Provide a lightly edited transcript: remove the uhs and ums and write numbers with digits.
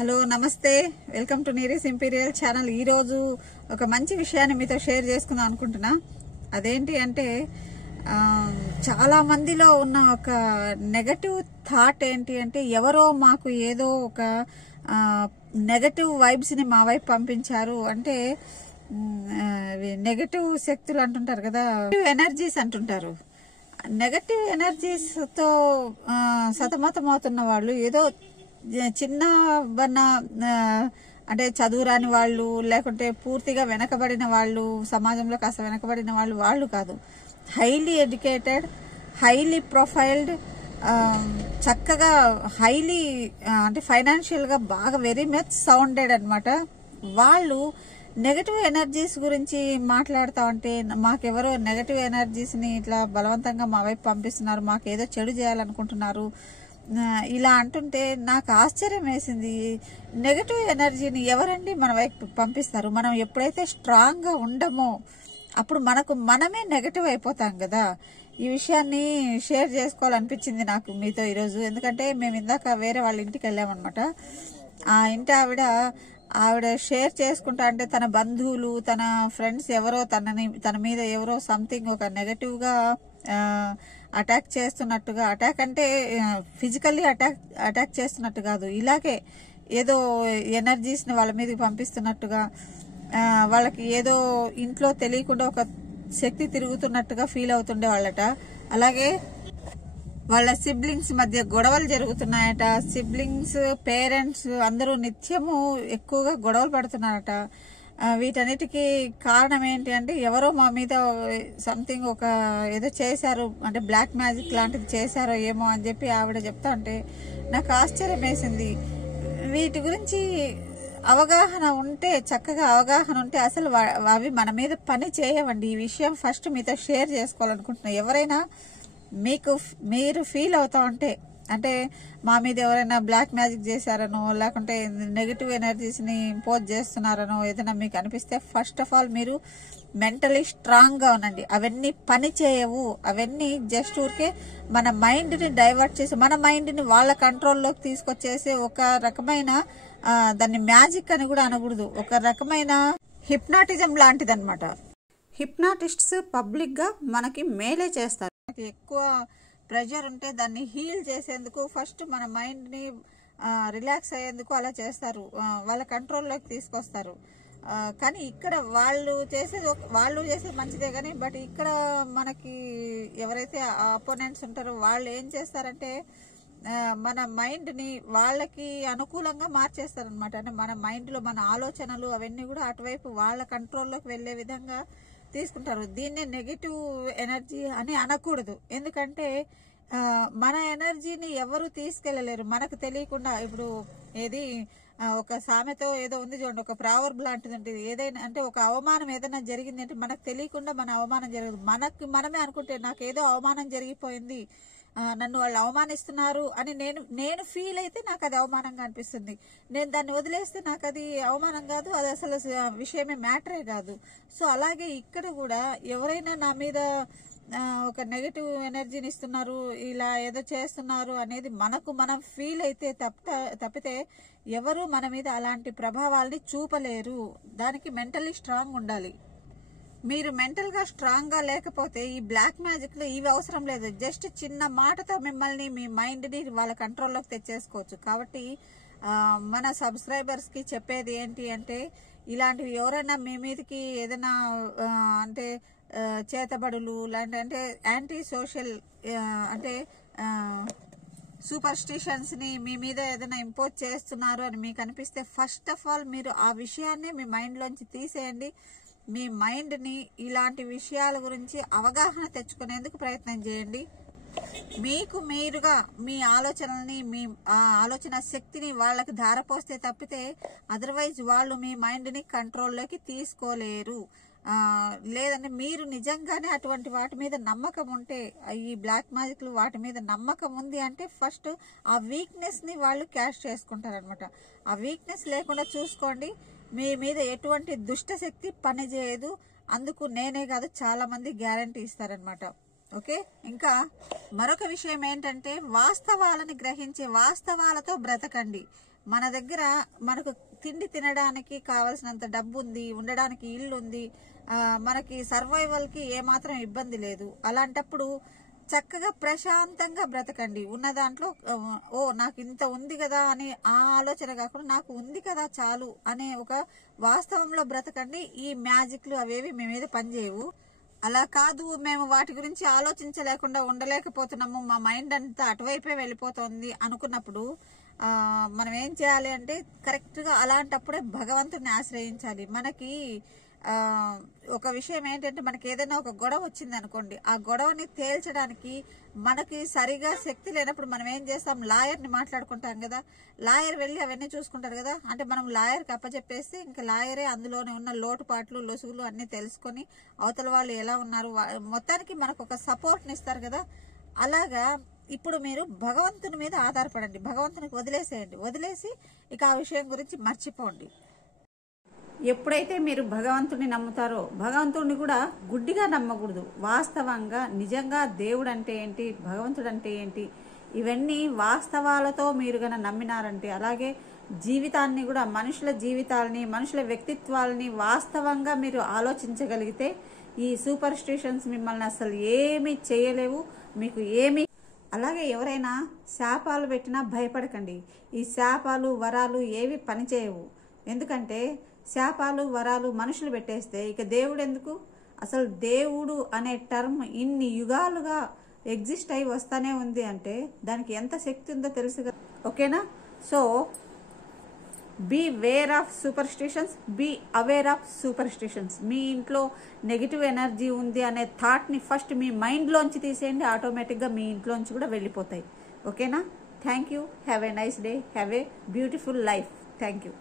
Hello నమస్తే, welcome to నీరీస్ imperial channel. ఈరోజు ఒక మంచి విషయాన్ని మీతో షేర్ చేసుకుందాం అనుకుంటున్నా. అదేంటి అంటే చాలా మందిలో ఉన్న ఒక నెగటివ్ థాట్ ఏంటి అంటే, ఎవరో మాకు ఏదో ఒక నెగటివ్ వైబ్స్ని మా వైపు పంపించారు అంటే, నెగటివ్ శక్తులు అంటుంటారు కదా, ఎనర్జీస్ అంటుంటారు. నెగటివ్ ఎనర్జీస్తో సతమతం అవుతున్న వాళ్ళు, ఏదో చిన్న అంటే చదువు రాని వాళ్ళు, లేకుంటే పూర్తిగా వెనకబడిన వాళ్ళు, సమాజంలో కాస్త వెనకబడిన వాళ్ళు కాదు. హైలీ ఎడ్యుకేటెడ్, హైలీ ప్రొఫైల్డ్, చక్కగా హైలీ అంటే ఫైనాన్షియల్గా బాగా వెరీ మచ్ సౌండెడ్ అనమాట. వాళ్ళు నెగటివ్ ఎనర్జీస్ గురించి మాట్లాడుతూ ఉంటే, మాకెవరో నెగటివ్ ఎనర్జీస్ని ఇట్లా బలవంతంగా మా వైపు పంపిస్తున్నారు, మాకేదో చెడు చేయాలనుకుంటున్నారు, ఇలా అంటుంటే నాకు ఆశ్చర్యం వేసింది. నెగటివ్ ఎనర్జీని ఎవరండి మన వైపు పంపిస్తారు? మనం ఎప్పుడైతే స్ట్రాంగ్గా ఉండమో అప్పుడు మనమే నెగటివ్ అయిపోతాం కదా. ఈ విషయాన్ని షేర్ చేసుకోవాలనిపించింది నాకు మీతో ఈరోజు. ఎందుకంటే మేము ఇందాక వేరే వాళ్ళ ఇంటికి వెళ్ళామన్నమాట. ఆ ఇంటి ఆవిడ షేర్ చేసుకుంటా అంటే, తన బంధువులు, తన ఫ్రెండ్స్ ఎవరో తన మీద ఎవరో సంథింగ్ ఒక నెగటివ్గా అటాక్ చేస్తున్నట్టుగా, అటాక్ అంటే ఫిజికల్లీ అటాక్ చేస్తున్నట్టు కాదు, ఇలాగే ఏదో ఎనర్జీస్ని వాళ్ళ మీదకి పంపిస్తున్నట్టుగా, వాళ్ళకి ఏదో ఇంట్లో తెలియకుండా ఒక శక్తి తిరుగుతున్నట్టుగా ఫీల్ అవుతుండే వాళ్ళట. అలాగే వాళ్ళ సిబ్లింగ్స్ మధ్య గొడవలు జరుగుతున్నాయట. సిబ్లింగ్స్, పేరెంట్స్ అందరూ నిత్యము ఎక్కువగా గొడవలు పడుతున్నారట. వీటన్నిటికీ కారణం ఏంటి అంటే, ఎవరో మా మీద సంథింగ్ ఒక ఏదో చేశారు అంటే, బ్లాక్ మ్యాజిక్ లాంటిది చేశారో ఏమో అని చెప్పి ఆవిడ చెప్తా ఉంటే నాకు ఆశ్చర్యం వేసింది. వీటి గురించి అవగాహన ఉంటే, చక్కగా అవగాహన ఉంటే అసలు అవి మన మీద పని చేయవండి. ఈ విషయం ఫస్ట్ మీతో షేర్ చేసుకోవాలనుకుంటున్నా. ఎవరైనా మీరు ఫీల్ అవుతా ఉంటే, అంటే మా మీద ఎవరైనా బ్లాక్ మ్యాజిక్ చేశారనో, లేకుంటే నెగిటివ్ ఎనర్జీస్ని ఇంపోజ్ చేస్తున్నారనో ఏదైనా మీకు అనిపిస్తే, ఫస్ట్ ఆఫ్ ఆల్ మీరు మెంటలీ స్ట్రాంగ్గా ఉండండి. అవన్నీ పని చేయవు. అవన్నీ జస్ట్ ఊరికే మన మైండ్ని డైవర్ట్ చేసి, మన మైండ్ని వాళ్ళ కంట్రోల్లోకి తీసుకొచ్చేసి ఒక రకమైన దాన్ని మ్యాజిక్ అని కూడా అనకూడదు, ఒక రకమైన హిప్నాటిజం లాంటిది అనమాట. హిప్నాటిస్ట్స్ పబ్లిక్గా మనకి మేలే చేస్తారు. ఎక్కువ ప్రెషర్ ఉంటే దాన్ని హీల్ చేసేందుకు ఫస్ట్ మన మైండ్ని రిలాక్స్ అయ్యేందుకు అలా చేస్తారు, వాళ్ళ కంట్రోల్లోకి తీసుకొస్తారు. కానీ ఇక్కడ వాళ్ళు చేసేది మంచిదే కానీ, బట్ ఇక్కడ మనకి ఎవరైతే అపోనెంట్స్ ఉంటారో వాళ్ళు ఏం చేస్తారంటే, మన మైండ్ని వాళ్ళకి అనుకూలంగా మార్చేస్తారనమాట. అంటే మన మైండ్లో మన ఆలోచనలు అవన్నీ కూడా అటువైపు వాళ్ళ కంట్రోల్లోకి వెళ్ళే విధంగా తీసుకుంటారు. దీన్నే నెగిటివ్ ఎనర్జీ అని అనకూడదు. ఎందుకంటే మన ఎనర్జీని ఎవరు తీసుకెళ్లలేరు మనకు తెలియకుండా. ఇప్పుడు ఏది ఒక సామెతో ఏదో ఉంది చూడండి, ఒక ప్రావర్బ్ లాంటిది ఉంటుంది. ఏదైనా అంటే ఒక అవమానం ఏదైనా జరిగింది అంటే మనకు తెలియకుండా మన అవమానం జరగదు. మనమే అనుకుంటే, నాకేదో అవమానం జరిగిపోయింది, నన్ను వాళ్ళు అవమానిస్తున్నారు అని నేను ఫీల్ అయితే నాకు అది అవమానంగా అనిపిస్తుంది. నేను దాన్ని వదిలేస్తే నాకు అది అవమానం కాదు, అది అసలు విషయమే, మ్యాటరే కాదు. సో అలాగే ఇక్కడ కూడా ఎవరైనా నా మీద ఒక నెగటివ్ ఎనర్జీని ఇస్తున్నారు, ఇలా ఏదో చేస్తున్నారు అనేది మనం ఫీల్ అయితే తప్పితే ఎవరు మన మీద అలాంటి ప్రభావాల్ని చూపలేరు. దానికి మెంటలీ స్ట్రాంగ్ ఉండాలి. మీరు మెంటల్గా స్ట్రాంగ్గా లేకపోతే ఈ బ్లాక్ మ్యాజిక్లో ఇవి అవసరం లేదు. జస్ట్ చిన్న మాటతో మిమ్మల్ని, మీ మైండ్ని వాళ్ళ కంట్రోల్లోకి తెచ్చేసుకోవచ్చు. కాబట్టి మన సబ్స్క్రైబర్స్కి చెప్పేది ఏంటి అంటే, ఇలాంటివి ఎవరైనా మీ మీదకి ఏదైనా అంటే చేతబడులు లాంటి, అంటే యాంటీ సోషల్ అంటే సూపర్స్టిషన్స్ని మీ మీద ఏదైనా ఇంపోజ్ చేస్తున్నారు అని మీకు అనిపిస్తే, ఫస్ట్ ఆఫ్ ఆల్ మీరు ఆ విషయాన్ని మీ మైండ్లోంచి తీసేయండి. మీ మైండ్ని ఇలాంటి విషయాల గురించి అవగాహన తెచ్చుకునేందుకు ప్రయత్నం చేయండి. మీకు మీరుగా మీ ఆలోచనల్ని, మీ ఆలోచన శక్తిని వాళ్ళకి ధారపోస్తే తప్పితే అదర్వైజ్ వాళ్ళు మీ మైండ్ని కంట్రోల్లోకి తీసుకోలేరు. లేదంటే మీరు నిజంగానే అటువంటి వాటి మీద నమ్మకం ఉంటే, ఈ బ్లాక్ మ్యాజిక్లు వాటి మీద నమ్మకం ఉంది అంటే, ఫస్ట్ ఆ వీక్నెస్ని వాళ్ళు క్యాష్ చేసుకుంటారనమాట. ఆ వీక్నెస్ లేకుండా చూసుకోండి. మీ మీద ఎటువంటి దుష్ట శక్తి పనిచేయదు. అందుకు నేనే కాదు, చాలా మంది గ్యారంటీ ఇస్తారనమాట. ఓకే. ఇంకా మరొక విషయం ఏంటంటే, వాస్తవాలని గ్రహించే, వాస్తవాలతో బ్రతకండి. మన దగ్గర మనకు తిండి తినడానికి కావాల్సినంత డబ్బు ఉంది, ఉండడానికి ఇల్లు ఉంది, మనకి సర్వైవల్ కి ఏమాత్రం ఇబ్బంది లేదు. అలాంటప్పుడు చక్కగా ప్రశాంతంగా బ్రతకండి. ఉన్న దాంట్లో నాకు ఇంత ఉంది కదా అని ఆ ఆలోచన కాకుండా నాకు ఉంది కదా చాలు అనే ఒక వాస్తవంలో బ్రతకండి. ఈ మ్యాజిక్లు అవేవి మీ మీద పనిచేయవు. అలా కాదు, మేము వాటి గురించి ఆలోచించలేకుండా ఉండలేకపోతున్నాము, మా మైండ్ అంతా అటువైపే వెళ్ళిపోతుంది అనుకున్నప్పుడు మనం ఏం చేయాలి అంటే కరెక్ట్ గా అలాంటప్పుడే భగవంతుడిని ఆశ్రయించాలి. మనకి ఒక విషయం ఏంటంటే, మనకి ఏదైనా ఒక గొడవ వచ్చింది అనుకోండి, ఆ గొడవని తేల్చడానికి మనకి సరిగా శక్తి లేనప్పుడు మనం ఏం చేస్తాం, లాయర్ని మాట్లాడుకుంటాం కదా. లాయర్ వెళ్ళి అవన్నీ చూసుకుంటారు కదా. అంటే మనం లాయర్కి అప్పచెప్పేస్తే ఇంకా లాయరే అందులోనే ఉన్న లోటుపాట్లు లొసుగులు అన్ని తెలుసుకొని అవతల వాళ్ళు ఎలా ఉన్నారు మొత్తానికి మనకు ఒక సపోర్ట్ని ఇస్తారు కదా. అలాగా ఇప్పుడు మీరు భగవంతుని మీద ఆధారపడండి, భగవంతునికి వదిలేసేయండి. వదిలేసి ఇక ఆ విషయం గురించి మర్చిపోండి. ఎప్పుడైతే మీరు భగవంతుడిని నమ్ముతారో, భగవంతుడిని కూడా గుడ్డిగా నమ్మకూడదు. వాస్తవంగా నిజంగా దేవుడు అంటే ఏంటి, భగవంతుడు అంటే ఏంటి, ఇవన్నీ వాస్తవాలతో మీరు గన నమ్మినారంటే, అలాగే జీవితాన్ని కూడా, మనుషుల జీవితాలని, మనుషుల వ్యక్తిత్వాలని వాస్తవంగా మీరు ఆలోచించగలిగితే ఈ సూపర్ స్టిషన్స్ మిమ్మల్ని అసలు ఏమీ చేయలేవు, మీకు ఏమీ. అలాగే ఎవరైనా శాపాలు పెట్టినా భయపడకండి. ఈ శాపాలు వరాలు ఏవి పనిచేయవు. ఎందుకంటే శాపాలు వరాలు మనుషులు పెట్టేస్తే ఇక దేవుడు ఎందుకు? అసలు దేవుడు అనే టర్మ్ ఇన్ని యుగాలుగా ఎగ్జిస్ట్ అయి వస్తానే ఉంది అంటే దానికి ఎంత శక్తి ఉందో తెలుసు కదా. ఓకేనా? So be aware of superstitions, be aware of superstitions. మీ ఇంట్లో నెగిటివ్ ఎనర్జీ ఉంది అనే థాట్ని ఫస్ట్ మీ మైండ్లోంచి తీసేయండి, ఆటోమేటిక్గా మీ ఇంట్లోంచి కూడా వెళ్ళిపోతాయి. ఓకేనా? Thank you. Have a nice day. Have a beautiful life. Thank you.